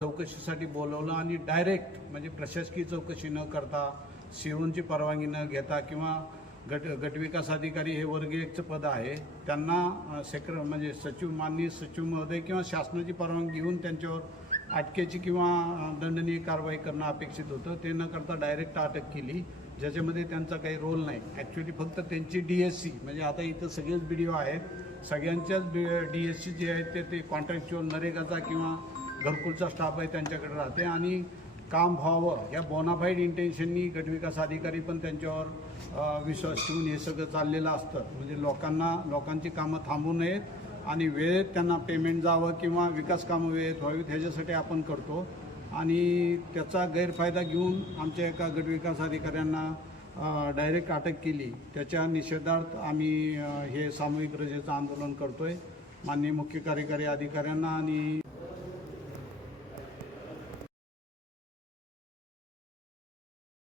चौकशीसाठी बोलवलं आणि डायरेक्ट म्हणजे प्रशासकीय चौकशी न करता सीओची परवानगी न घेता किंवा गटविकास अधिकारी हे वर्ग 1चं पद आहे त्यांना म्हणजे माननीय सचिव महोदय किंवा शासनाची परवानगी घेऊन त्यांच्यावर अटकेची किंवा दंडनीय कारवाई करणं अपेक्षित होतं. ते न करता डायरेक्ट अटक केली ज्याच्यामध्ये त्यांचा काही रोल नाही. ॲक्च्युली फक्त त्यांची DSC म्हणजे आता इथं सगळेच BDO आहेत, सगळ्यांच्याच DSC जे आहेत ते कॉन्ट्रॅक्च्युअल नरेगाचा किंवा घरकुलचा स्टाफ आहे त्यांच्याकडे राहते आणि काम व्हावं या बोनाफाईड इंटेन्शननी गटविकास अधिकारी पण त्यांच्यावर विश्वास ठेवून हे सगळं चाललेलं असतं. म्हणजे लोकांची कामं थांबू नयेत आणि वेळेत त्यांना पेमेंट जावं किंवा विकास कामं वेळेत व्हावीत ह्याच्यासाठी आपण करतो. आणि त्याचा गैरफायदा घेऊन आमच्या एका गटविकास अधिकाऱ्यांना डायरेक्ट अटक केली. त्याच्या निषेधार्थ आम्ही हे सामूहिक रजेचं आंदोलन करतोय. माननीय मुख्य कार्यकारी अधिकाऱ्यांना आणि